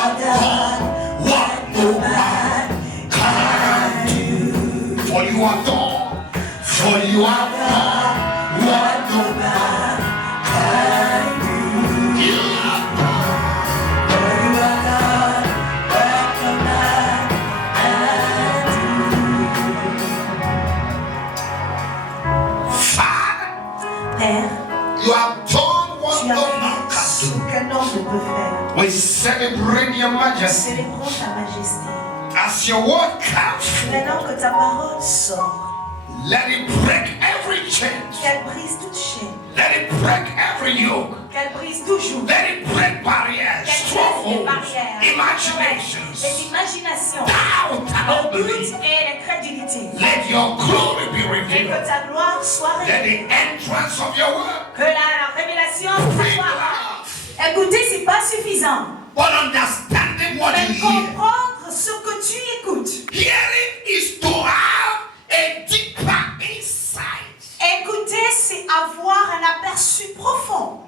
have done what no man can do. For you are done. For you are done what no man can do. You are done. For you have done what no man can do. Father, Père, you have done what tu no as man fait can ce do. qu'un homme ne peut faire. We celebrate your majesty. Célébrons ta majesté. As your word comes, Maintenant que ta parole sort, let it break every chain. qu'elle brise toute chaîne, Let it break every yoke. qu'elle brise toujours, Let it break barriers, qu'elle brise les strongholds, barrières, imaginations, les imaginations, doubt and le unbelief. doute et l'incrédulité. Let your glory be Et que revealed. ta gloire soit Let révélée. the entrance of your word Que la révélation bring soit. life. Écouter, c'est pas suffisant. But understanding what Mais you hear. comprendre ce que tu écoutes. Hearing is to have a deeper insight Écouter, c'est avoir un aperçu profond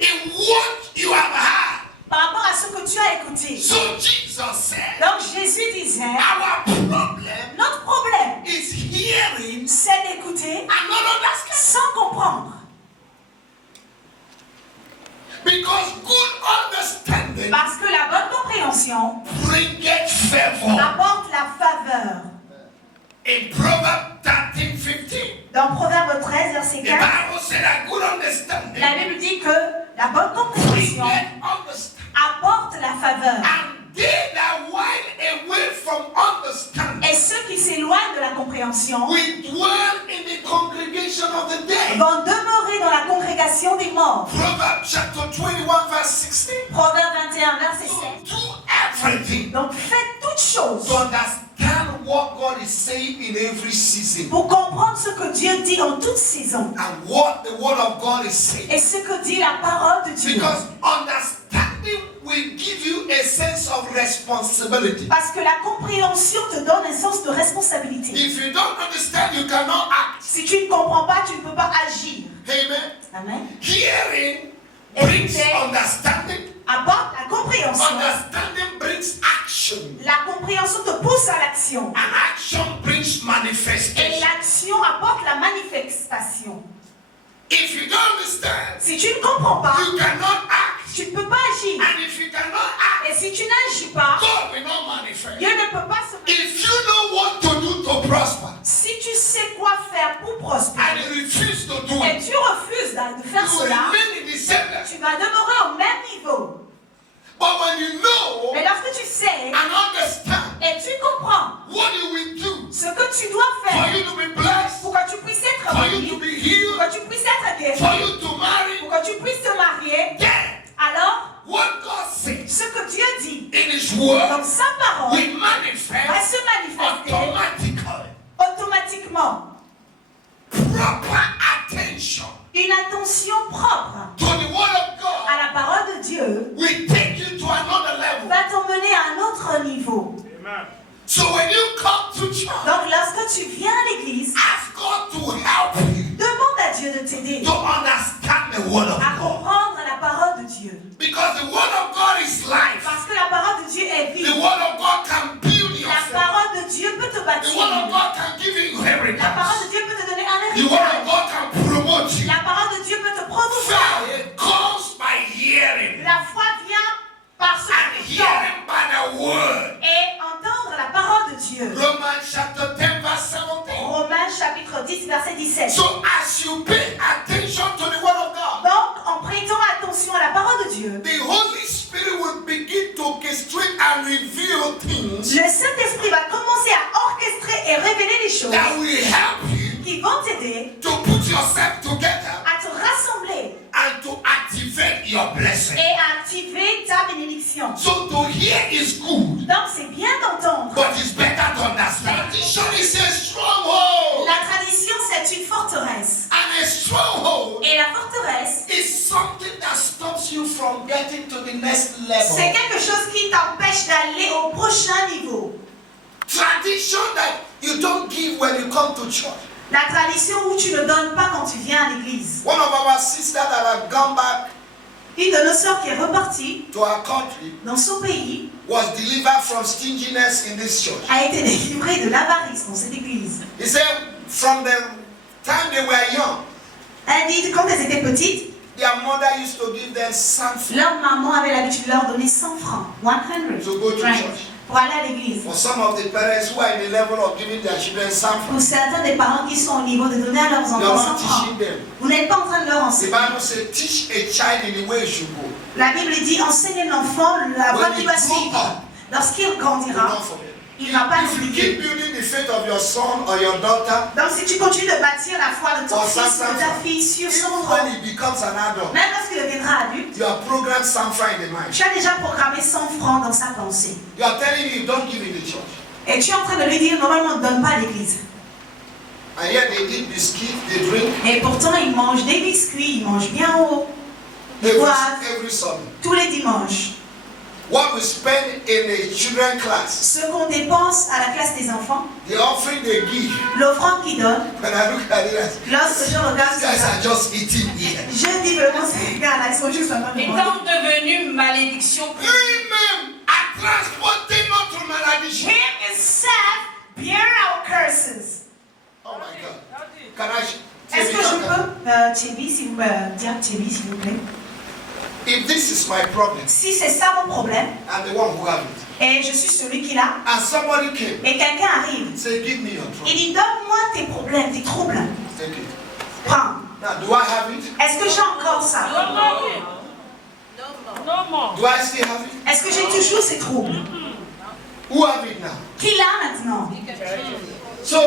in what you have heard. par rapport à ce que tu as écouté. So Jesus said, Donc Jésus disait, our problem notre problème, is hearing c'est d'écouter and not understanding. sans comprendre. Because good understanding Parce que la bonne compréhension bringeth favor. apporte la faveur. In Proverbs 13:15, Dans Proverbe 13, verset the 4, Bible said that good understanding la Bible dit que la bonne compréhension bringeth understanding. apporte la faveur. And they that while away from understanding Et ceux qui s'éloignent de la compréhension will dwell in the congregation of the dead. vont demeurer dans la congrégation des morts. Proverbs chapter 21 verse 16. Proverbe 21, verset So 7. do everything Donc faites toutes choses to understand what God is saying in every season pour comprendre ce que Dieu dit en toute saison and what the word of God is saying. et ce que dit la parole de Dieu. Because understanding will give you a sense of responsibility. Parce que la compréhension te donne un sens de responsabilité. If you don't understand, you cannot act. Si tu ne comprends pas, tu ne peux pas agir. Amen. Amen. Hearing brings Écoutez. understanding. Apporte la compréhension. Understanding brings action. La compréhension te pousse à l'action. And action brings Et manifestation. l'action apporte la manifestation. If you don't understand, Si tu ne comprends pas, you cannot act. tu ne peux pas agir. And if you cannot act, Et si tu n'agis pas, God will not manifest. Dieu ne peut pas se manifester. If you know what to do to prosper, Si tu sais quoi faire pour and prospérer, you refuse to do et it, tu refuses de faire you will cela, remain in the same level. tu vas demeurer au même niveau. But when you know Mais lorsque tu sais and understand et tu comprends what you will do ce que tu dois for faire you to be blessed, pour que tu puisses être for you béni, to be pour healed, que tu puisses être guéri, for you to marry, pour que tu puisses te marier, then alors what God says ce que Dieu dit, in His word donc sa parole, will va manifest se manifester automatically. automatiquement. Proper attention Une attention propre to the word of God à la parole de Dieu will take you to another level. va t'emmener à un autre niveau. So when you come to church, Donc lorsque tu viens à l'église, ask God to help you demande à Dieu de t'aider to understand the word of à God. comprendre la parole de Dieu. Because the word of God is life. Parce que la parole de Dieu est The vie. word of God can build your La faith. parole de Dieu peut te The word of bâtir. God can give you La parole inheritance. de Dieu peut te donner un The word of héritage. God can promote you. La parole de Dieu peut te promouvoir. Faith comes by hearing, La foi vient par ce and que tu entends hearing by the word. et entendre la parole de Dieu. Romans chapter 10 verse 17. Romains chapitre 10 verset 17. So as you pay attention to the word of God, Donc en prêtant attention à la parole de Dieu, the Holy Spirit will begin to orchestrate and reveal things le Saint-Esprit va commencer à orchestrer et révéler les choses that will help you qui vont t'aider to put yourself together à te rassembler and to activate your blessing. et à activer ta bénédiction. So to hear is good, Donc c'est bien d'entendre. but it's better to understand. Tradition is a stronghold, La tradition, c'est une forteresse. and a stronghold Et la forteresse, is something that stops you from getting to the next level. c'est quelque chose qui t'empêche d'aller au prochain niveau. Tradition that you don't give when you come to church. La tradition où tu ne donnes pas quand tu viens à l'église. One of our sisters that have gone back Une de nos sœurs qui est repartie to our country dans son pays was delivered from stinginess in this church. a été délivrée de l'avarice dans cette église. He said from the time they were young, Elle dit quand elles étaient petites, their mother used to give them something leur maman avait l'habitude de leur donner 100 francs, 100 to go to francs, church. pour aller à l'église. For some of the parents who are in the level of giving their children something, Pour certains des parents qui sont au niveau de donner à leurs you're enfants 100 not francs, teaching them. vous n'êtes pas en train de leur The enseigner. Bible says, teach a child in the way he should go. La Bible dit enseigne l'enfant la voie When qu'il he doit grow suivre. up, Lorsqu'il do grandira, not forget. il ne va pas If you l'oublier. keep building the faith of your son or your daughter, Donc si tu continues de bâtir la foi de ton Or fils ou de ta fille sur even son when nom, he becomes an adult, même lorsqu'il deviendra adulte, you are programmed somewhere in the mind. tu as déjà programmé 100 francs dans sa pensée. You are telling him, don't give in the church. Et tu es en train de lui dire, normalement, ne donne pas à l'église. And yet they eat biscuits, they drink Et pourtant, il mange des biscuits, il mange bien haut, il boit every Sunday. tous les dimanches. What we spend in a children class, Ce qu'on dépense à la classe des enfants, the offering they give, l'offrande qu'ils donnent, when I look at it, I lorsque je regarde these guys ça, are just eating here. je dis vraiment, ces gars-là, ils sont juste en train de manger. étant devenu malédiction pour Women are transporting notre malédiction. Him himself bear our curses. Oh my God. Can I? Est-ce que je peux, Thierry, si vous dire Thierry, s'il vous plaît, If this is my problem, si c'est ça mon problème, I'm the one who have it, et je suis celui qui l'a, and somebody came, et quelqu'un arrive, say, give me your trouble. il dit donne-moi tes problèmes, tes troubles, Take it. prends. Now, do I have it? Est-ce que j'ai encore ça? Do I still have it? Est-ce que j'ai toujours ces troubles? Who have it now? Qui l'a maintenant? So,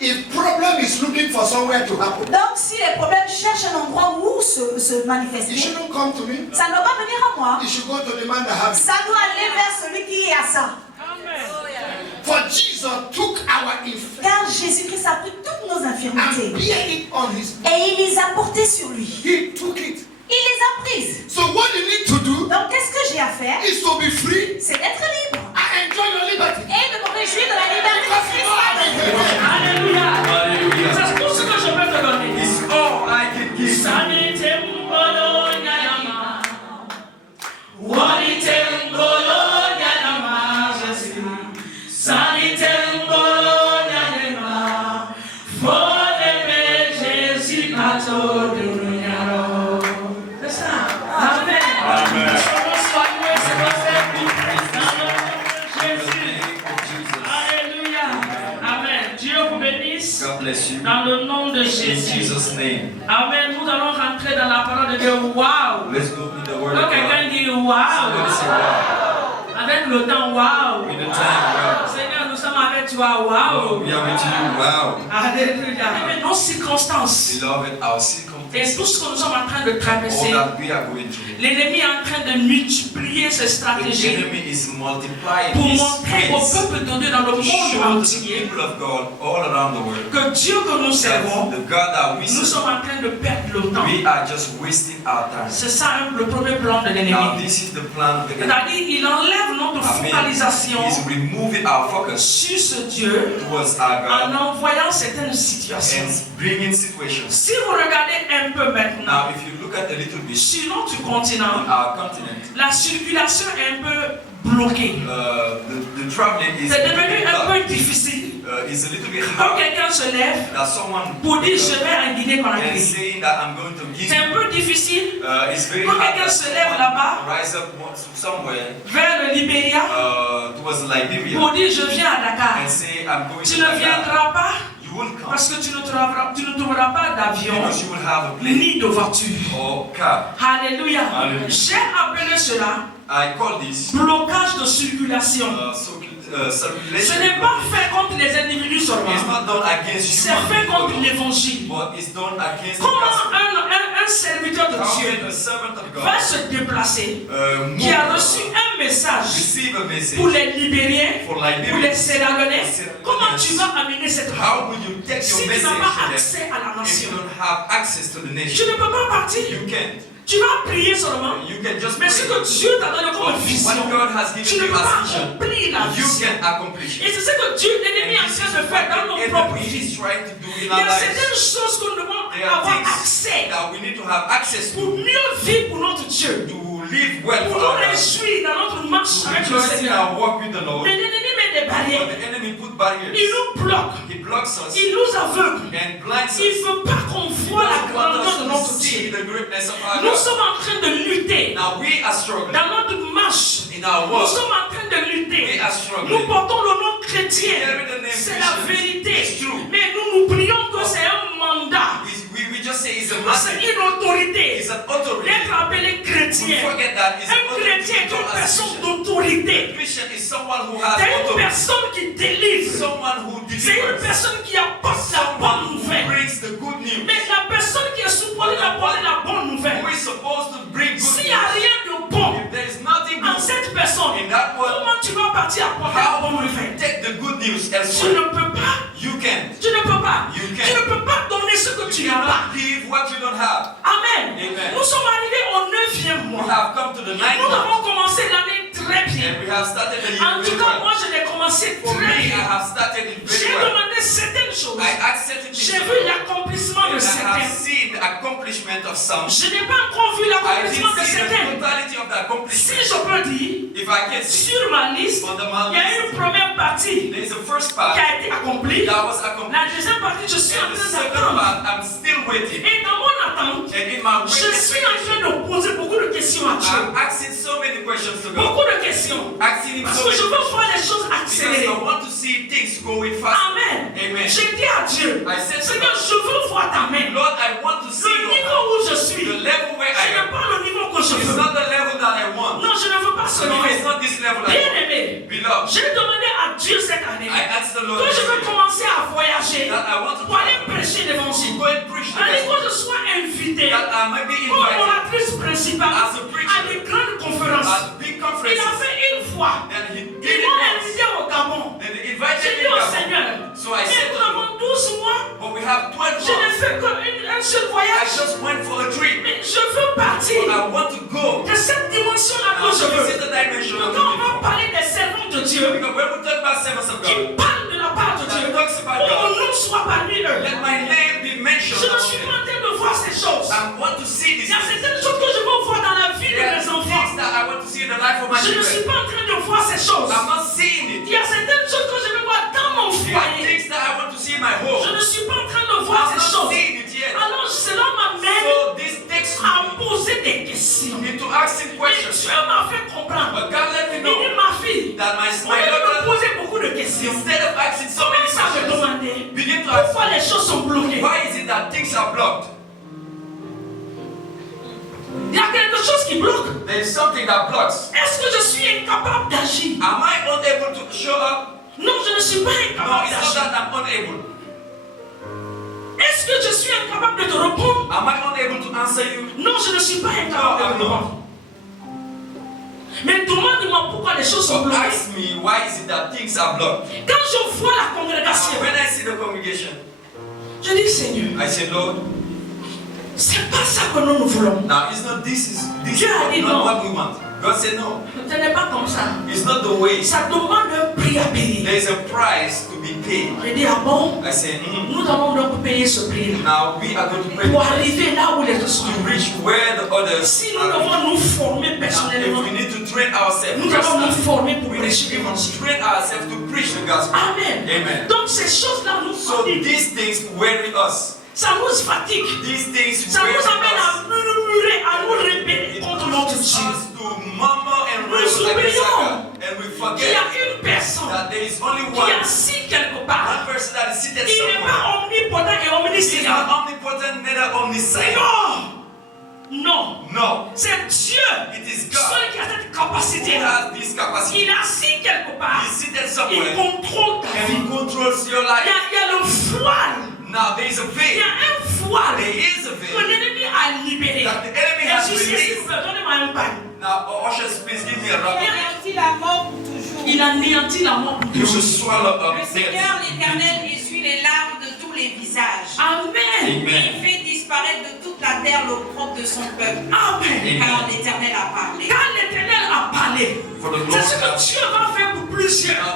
if problem is looking for somewhere to happen, Donc si les problèmes cherchent un endroit où se it manifester, shouldn't come to me. ça ne doit pas venir à moi, It should go to the man that has it. ça doit aller vers celui qui est à ça. For Jesus took our infirmity Car Jésus-Christ a pris toutes nos and infirmités bear it on his. et il les a portées sur lui. He took it. Il les a prises. So what you need to do Donc qu'est-ce que j'ai à faire? is to be free C'est d'être libre and enjoy your liberty. et de me réjouir de la liberté de Christ. Alléluia. Hallelujah. C'est tout ce que je peux te donner. It's all I can give you. Sanité mbolo nyama. Wanité mbolo nyama, Jésus. Sanité mbolo nyama. Faut aimer Jésus kato de nyaro. C'est ça. Amen. Amen. Sois loué, c'est bon, c'est Be praised dans le nom de in the Jésus. name of Jesus. Alléluia. Amen. Dieu vous bénisse. God bless you. Dans le nom de In Jésus. Jesus' name. Amen. Nous allons rentrer dans la parole de Dieu. Waouh. Let's go with the word Quand of quelqu'un God. dit Somebody waouh, say wow. avec le temps waouh. With the time, wow. Seigneur, nous sommes avec toi. Waouh. Oh, we are with you. Wow. Alléluia. Mais nos circonstances Beloved, our et circumstances, tout ce que nous sommes en train de all traverser, that we are going through. l'ennemi est en train de multiplier ses The stratégies enemy is multiplying pour his montrer au ways peuple de Dieu dans le to monde show to the entier people of God all around the world que Dieu que nous servons, that the God that we nous serve, sommes en train de perdre le temps. we are just wasting our time. C'est ça le premier plan de Now, l'ennemi. this is the plan of the enemy. C'est-à-dire, il enlève notre I mean, focalisation he's removing our focus sur ce Dieu towards our en God envoyant certaines situations. and bringing situations. Si vous regardez un peu maintenant Now, if you look at a little bit sur notre on continent, our continent, la circulation est un peu bloquée. the traveling is C'est devenu un peu difficile. is a little bit Quand hard. quelqu'un se lève That someone pour dire je vais à Guinée and Conakry, saying that I'm going to give c'est un peu difficile it's very quand hard quelqu'un that se lève someone là-bas rise up somewhere vers le Libéria towards Liberia pour dire je viens à Dakar. and say I'm going Tu to ne Dakar. viendras pas You won't come parce que tu ne trouveras pas d'avion because you will have a plane ni de voiture. or car. Alléluia. Alléluia. J'ai appelé cela I call this blocage de circulation. circulation. Ce n'est pas fait contre les individus It's seulement. not done against C'est human fait contre people, l'évangile. but it's done against the Comment gospel. un serviteur de How Dieu can a servant of va God se déplacer, move, qui a reçu un message receive a message pour les Libériens, for pour les Liberians? Sierra Leone, comment tu vas amener cette How parole will you take si your tu message n'as pas to them accès à la if nation? you don't have access to the Tu nation? ne peux pas partir. You can't. Tu vas prier seulement. You can just Mais ce pray. que Dieu t'a donné comme But vision, what God has tu given ne you peux pas as vision, accomplir la you you vision. can accomplish Et it. c'est ce que Dieu, l'ennemi, est en train de faire dans nos propres Enemy vies. is trying to do in Il y our a certaines lives. choses qu'on doit There are avoir things accès that we need to have access pour to mieux vivre pour notre Dieu. live well Pour for nous our lives. réjouir dans notre marche To avec le rejoice in Seigneur. our walk with the Lord. Mais l'ennemi met des But barrières. the enemy put barriers. Il nous bloque. He blocks us Il nous aveugle. and blinds Il us. ne veut pas qu'on He voit la doesn't want grandeur de us notre to see Dieu. the greatness of our Nous God. sommes en train de lutter. Now we are struggling Dans notre marche, in our nous work. sommes en train de We lutter. are Nous struggling. portons le nom chrétien. Carry the name C'est la Christian. vérité. It's true. Mais nous oublions que c'est un mandat. We just say it's a C'est mandate. une autorité. It's an authority. D'être appelé We chrétien. forget that it's an Un authority. chrétien est to une us personne Christians. d'autorité. A Christian is someone who has C'est une authority. personne qui délivre. Someone who C'est une delivers. personne qui apporte la Someone bonne who nouvelle. brings the good news. Mais la personne qui est supposée d'apporter la bonne nouvelle, Who is supposed to bring good s'il n'y a news. rien de bon If there is nothing en good cette personne, in that one, comment tu vas partir apporter la how bonne will you nouvelle? take the good news Tu elsewhere? ne peux pas. You can't. Tu ne peux pas. You Tu can't. ne peux pas donner ce que tu You n'as pas. cannot give what you don't have. Amen. Amen. Nous sommes arrivés au 9e We mois. have come to the ninth Nous month, avons commencé l'année très bien. and we have started the year En tout very cas, well. moi, je l'ai commencé For me, très I bien. have started it J'ai very well. demandé certaines choses. I accepted this, J'ai vu l'accomplissement de and I have certaines. seen the accomplishment of some. Je n'ai pas encore vu I l'accomplissement de didn't see the certaines. totality of the Si accomplishment. je peux dire, If I can see, sur ma liste, on the il y a list, une première partie there is a first qui part a été accomplie. that was accomplished. La deuxième partie, je suis en And the train second d'attendre. part, I'm still waiting. Et dans mon attente, And in my je waiting, suis en train de poser beaucoup de questions à Dieu. I'm asking so many questions to God. Beaucoup de questions. Asking Him Parce so que many je veux questions. voir les choses Because accélérées. I want to see things going fast. Amen. Amen. J'ai dit à Dieu, I said to Seigneur, je veux voir ta main. Lord, I want to see Le your niveau hand. où je suis, The level where ce I n'est am. pas le niveau que je It's veux. not the level that I want. Non, je ne veux pas ce So niveau. if it's not this level I Bien want. aimé, Beloved, j'ai demandé à Dieu cette année I asked the Lord que je this veux year commencer à voyager that I want to pour aller prêcher l'évangile. go and preach the Allez, gospel. que je sois invité That I may be comme invited oratrice principale as a preacher à des grandes conférences. at big Il conferences. a fait une fois. Then he Ils did it m'ont once. invité au Gabon. Then they J'ai invited dit me au back. Seigneur, So I mais said to nous the avons 12 mois. But we have 12 Je n'ai months. fait qu'un seul I voyage. just went for a trip. Mais je veux partir But I want to go. de cette dimension-là Now, que je this veux. is the dimension I'm Quand on looking va for. parler des servants de Dieu, Because when we talk about servants of qui God, parlent de la part de Dieu, that talks about que mon God, nom soit parmi eux. let my name be mentioned. Je ne among suis them. pas en train de voir ces choses. I want to see Il these y a things. certaines choses que je veux voir dans la vie de There are mes things enfants. that I want to see in the life of my Je ne suis children. pas en train de voir ces choses. I'm not seeing it. Il y a certaines choses que je veux voir dans mon There are foyer. things that I want to see in my Je home. ne suis pas en train de voir I'm ces not choses. seeing it yet. Alors cela m'amène So this takes à me poser des questions. into asking Et questions. Dieu m'a fait comprendre. But God let me Il dit, know ma fille, that au lieu de me daughter, poser beaucoup de questions, instead of asking so many commence à me questions, demander begin to ask, pourquoi les choses sont bloquées. why is it that things are blocked? Il y a quelque chose qui bloque. There is something that blocks. Est-ce que je suis incapable d'agir? Am I unable to show up? Non, je ne suis pas No, incapable it's not d'agir. that I'm unable. Est-ce que je suis incapable de te répondre? Am I unable to answer you? Non, je ne suis pas No, incapable de I'm te répondre. not. Mais demande-moi pourquoi les choses sont But bloquées. ask me, why is it that things are blocked? Quand je vois la congrégation, When I see the congregation, je dis Seigneur, I say, Lord, c'est pas ça que nous voulons. now it's not this is Dieu a dit non. not what we want. God said no. Ce n'est pas comme ça. It's not the way. Ça demande un prix à payer. There is a price to be paid. Je dis, ah bon? I say, Nous avons donc payé ce prix-là. now we are going to pray Pour arriver là où les autres sont. to reach where the others Si nous are. devons nous former Now, personnellement, if we need to train ourselves, nous devons nous personally, former pour we need prêcher to even l'évangile. train ourselves to preach the gospel. Amen. Amen. Donc ces choses-là nous So fatiguent. these things weary us. Ça nous fatigue. These things Ça weary nous amène us. à murmurer, à nous rébéler It contre notre causes Dieu. us to murmur and Nous rebel against oublions God. And we Il y forget a une personne that there is only qui one, est assise quelque part. one person that is seated Il n'est somewhere. pas omnipotent et He is not omniscient. omnipotent, neither omniscient. Non. Non. No, C'est Dieu it is God seul qui a cette who capacité-là. has this capacity. Il est assis quelque part. He is seated Il somewhere contrôle ta and vie. he controls your Il y life. a le voile. Now there is a Il y veil. a un voile There is a que veil l'ennemi a libéré. that the enemy Et has je suis released. donnez-moi un bail. Now, ushers, please give me a Il rubber. anéantit la mort pour toujours. Il anéantit la mort pour You will toujours. swallow up Le death. Seigneur l'Éternel essuie les larmes de tous les visages. Amen. Il Amen. fait disparaître de toute la terre l'opprobre de son peuple. Amen. Car l'Éternel a parlé. Quand l'Éternel a parlé, For the c'est Lord ce que has Dieu va faire pour plusieurs. Now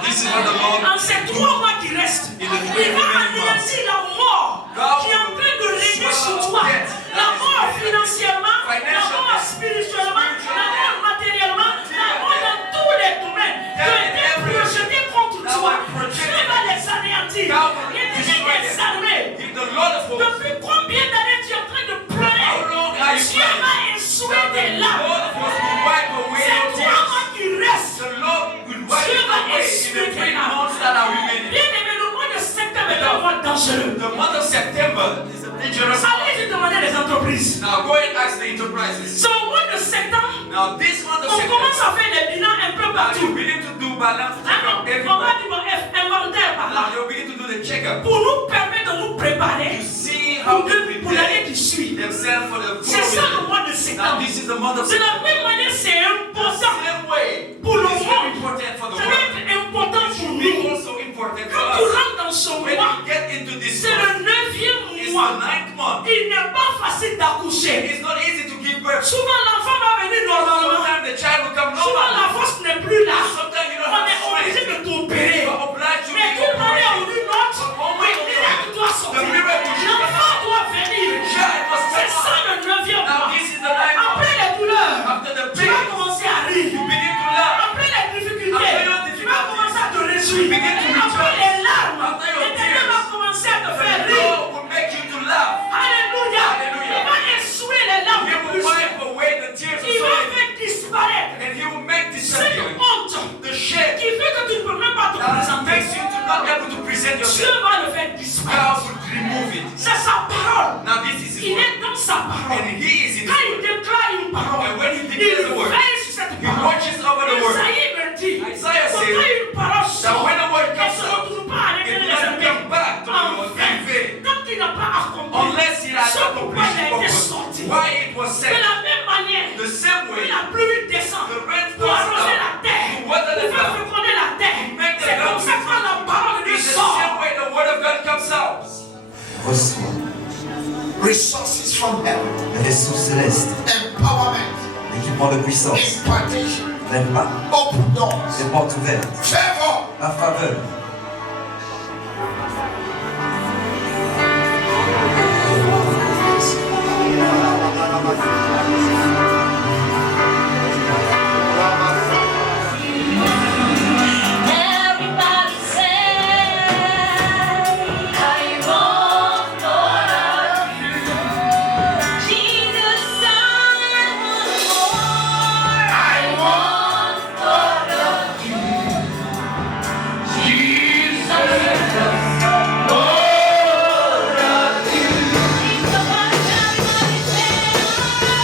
dangereux. The month of September is a dangerous month. Allez demander les entreprises. Now go and ask the enterprises. So au mois de septembre, Now this month of on commence September, à faire des bilans un peu now you partout. begin to do balance check Hein, up on va everywhere. dire bon, inventaire par là. Now you begin to do the checkup Pour nous permettre de nous préparer to see how to pour l'année prepare qui suit. themselves for the C'est ça le following. mois de Now septembre. this is the month of C'est la September. même manière, c'est The important. same way, Pour le it's very monde. important for the Ça va world. être important It pour should be nous. also important Quand for tu us. rentres dans ce When mois, you get into this c'est month, le 9e it's mois. the 9th month. Il n'est pas facile d'accoucher. It's not easy to give birth. Souvent, l'enfant va venir normalement. Sometimes the child will come Souvent, la normal. force n'est plus là. Sometimes you don't On have est obligé strength. de t'opérer. You are obliged to Mais be d'une manière ou operated. d'une autre, le miracle doit sortir. L'enfant doit venir. C'est ça le 9e Now mois. this is the 9th month. Après les douleurs, After the tu vas pain, commencer à rire. you begin to laugh. Après les difficultés, After your tu vas commencer à te réjouir. you begin to rejoice. Après les larmes, After your l'Éternel va commencer à te faire The rire. Lord will make you to laugh. Alléluia. Hallelujah. Il va essuyer les larmes He de will plus. wipe away the tears of Il va sorrow. faire disparaître And he will make cette disappear honte the shame qui fait que tu ne peux même pas te that présenter. makes you to not be able to present Dieu yourself. va le faire disparaître. God will remove it. C'est sa parole. Now this is his Il word. est dans sa parole. And he is in Quand his il word. déclare une parole, And when he il declares the word, veille sur cette he parole. watches over the word. Isaïe me dit, Isaiah quand says une parole that sort, when the word elle ne comes se out, retrouve pas à it l'éternel will des not armées. come back to the Lord in vain. Tant qu'il n'a pas accompli Unless he has ce pourquoi accomplished il a the été purpose. sorti. Why it was De sent. la même manière The same que way la pluie descend the rain pour comes arroser la down terre, to water the pour faire ground. féconder la terre. Make the C'est comme ground ça que la parole de Dieu It's the sort. same way the word of God comes out. Reçois Resources from heaven, les ressources célestes, empowerment, l'équipement de puissance, impartation, l'impact, open doors, les portes ouvertes, favor. la faveur. Everybody say, I want more of you. Jesus, I want more. I want more of you. Jesus, more of you. Everybody say, I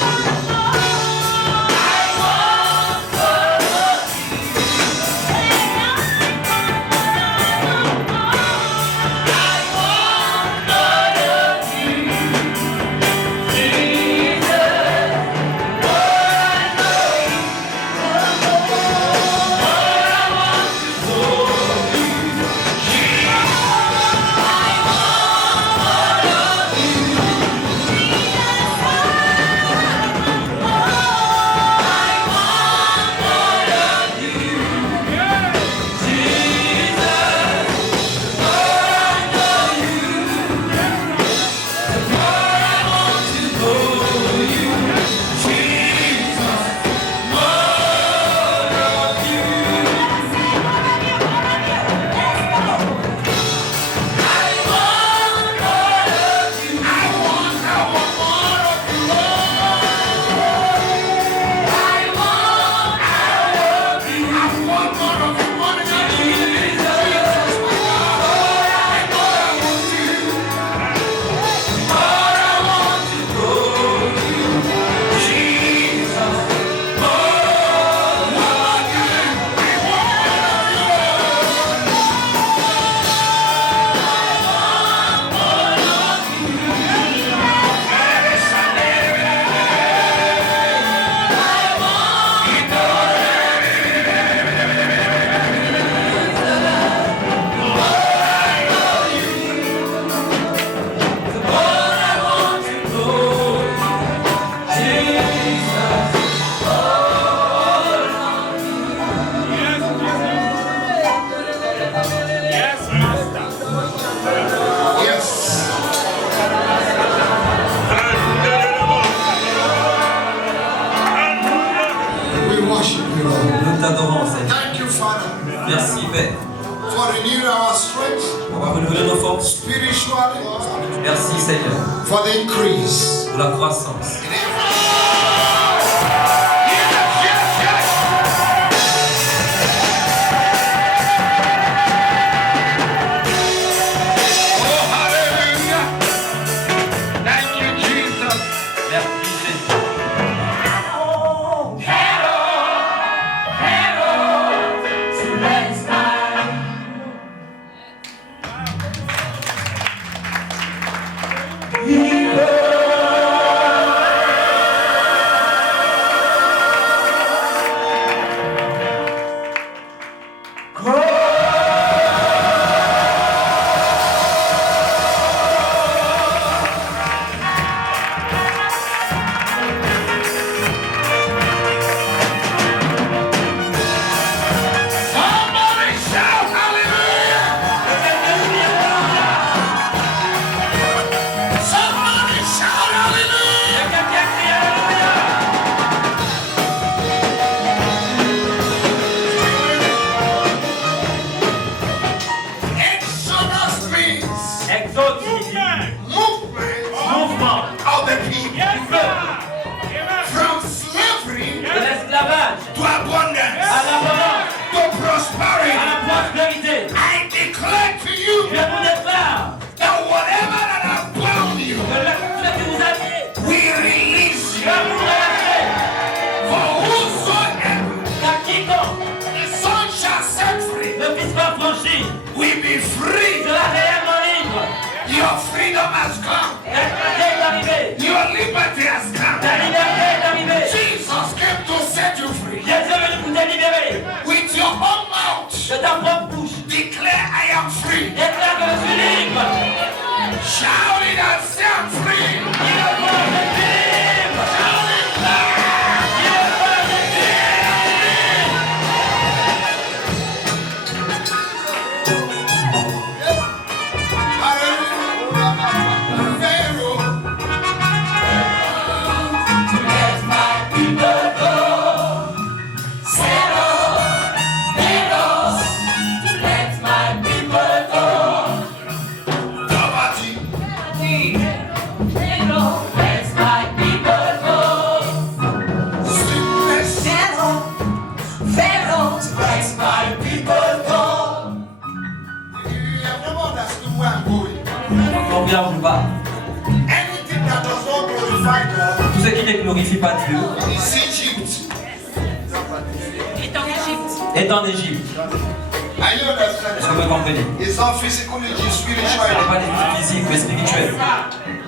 want more. I want more of you. Yes. We worship you, Lord. Nous t'adorons, Seigneur. Thank you, Father, Merci, Père, for renewing our strength pour avoir renouvelé nos forces. spiritually, Merci, Seigneur, for the increase. pour la croissance. Oh, Exode signifie mouvement of the people du peuple. from slavery De l'esclavage to abundance, à l'abondance, to prosperity. à la prospérité. I declare to you Je vous déclare that whatever that has bound you, que ce qui vous a lié, we release je you. vous relâcherai. For whosoever Car quiconque the Son shall set free le Fils va franchir will be free. sera réellement libre. Your freedom has come. La liberté est arrivée. Your liberty has come. La liberté est arrivée. Jesus came to set you free. Jésus est venu pour te libérer. With your own mouth, De ta propre bouche. declare I am free. Déclare que je suis libre. Shout it and say I'm free. Il est fort, je suis libre. Shout it loud. Il est fort, je suis Hallelujah. Pharaoh, Let my people go. Let my people go. poverty, Let my people go. sickness, Let my people go. you have never understood where I'm going. Combien vous va? Anything that does not glorify God Tout ce qui ne glorifie pas Dieu is Egypt. est en Égypte. est en Égypte. Are you Est-ce que understand? vous comprenez? It's not physical, it's Ce n'est spiritual. pas l'Égypte physique, mais spirituel.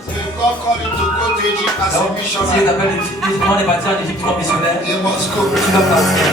So God called him to go to Egypt as a Donc, si on missionary. appelle les gens est parti en Égypte comme missionnaire, He must go. tu vas partir.